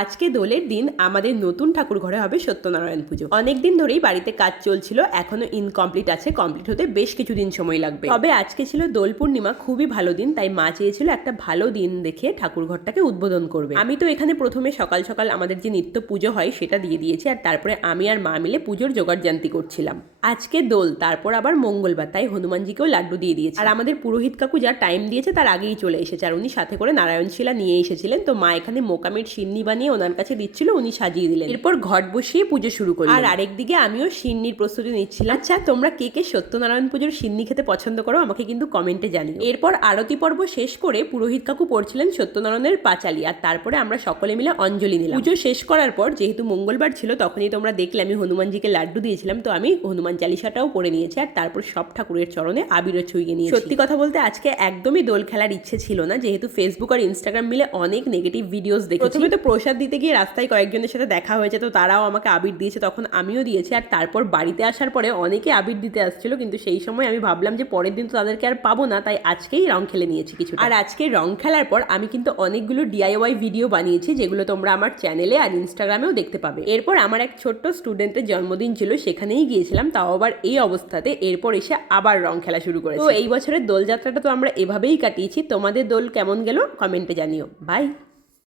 আজকে দোলের দিন আমাদের নতুন ঠাকুর ঘরে হবে সত্যনারায়ণ পুজো। অনেকদিন ধরেই বাড়িতে কাজ চলছিল, এখনো ইনকমপ্লিট আছে, কমপ্লিট হতে বেশ কিছুদিন সময় লাগবে। তবে আজকে ছিল দোল পূর্ণিমা, খুবই ভালো দিন, তাই মা চেয়েছিল একটা ভালো দিন দেখে ঠাকুর ঘরটাকে উদ্বোধন করবে। আমি তো এখানে প্রথমে সকাল সকাল আমাদের যে নিত্য পুজো হয় সেটা দিয়ে দিয়েছি, আর তারপরে আমি আর মা মিলে পুজোর জোগাড়জান্তি করছিলাম। আজকে দোল, তারপর আবার মঙ্গলবার, তাই হনুমানজিকেও লাড্ডু দিয়ে দিয়েছে। আর আমাদের পুরোহিত কাকু যা টাইম দিয়েছে তার আগেই চলে এসেছে, আর উনি সাথে করে নারায়ণ শিলা নিয়ে এসেছিলেন। তো মা এখানে মোকামের সিন্নি বানিয়ে ওনার কাছে দিচ্ছিল, উনি সাজিয়ে দিলেন। এরপর ঘট বসিয়ে পুজো শুরু করলেন। আর আরেকদিকে আমিও সিন্নির প্রস্তুতি নিচ্ছিলাম। আচ্ছা, তোমরা কে কে সত্যনারায়ণ পুজোর সিন্নি খেতে পছন্দ করো আমাকে কিন্তু কমেন্টে জানিও। এরপর আরতি পর্ব শেষ করে পুরোহিত কাকু পড়ছিলেন সত্যনারায়ণের পাঁচালি, আর তারপরে আমরা সকলে মিলে অঞ্জলি নিলাম। পুজো শেষ করার পর যেহেতু মঙ্গলবার ছিল, তখনই তোমরা দেখলে আমি হনুমানজিকে লাড্ডু দিয়েছিলাম, তো আমি হনুমান চালিসাটাও পড়ে নিয়েছি, আর তারপর সব ঠাকুরের চরণে আবিরও ছুঁয়ে নিয়েছি। সত্যি কথা বলতে আজকে একদমই দোল খেলার ইচ্ছে ছিল না, যেহেতু ফেসবুক আর ইনস্টাগ্রাম মিলে অনেক নেগেটিভ ভিডিওস দেখেছি। প্রথমে তো প্রসাদ দিতে গিয়ে রাস্তায় কয়েকজনের সাথে দেখা হয়েছে, তো তারাও আমাকে আবির দিয়েছে, তখন আমিও দিয়েছি। আর তারপর বাড়িতে আসার পরে অনেকে আবির দিতে আসছিল, কিন্তু সেই সময় আমি ভাবলাম যে পরের দিন তো তাদেরকে আর পাবো না, তাই আজকেই রং খেলে নিয়েছি কিছু। আর আজকে রং খেলার পর আমি কিন্তু অনেকগুলো DIY ভিডিও বানিয়েছি, যেগুলো তোমরা আমার চ্যানেলে আর ইনস্টাগ্রামেও দেখতে পাবে। এরপর আমার এক ছোট্ট স্টুডেন্টের জন্মদিন ছিল, সেখানেই গিয়েছিলাম, তাও আবার এই অবস্থাতে। এরপর এসে আবার রং খেলা শুরু করেছি। তো এই বছরের দোলযাত্রাটা তো আমরা এভাবেই কাটিয়েছি। তোমাদের দোল কেমন গেল কমেন্টে জানিও। বাই।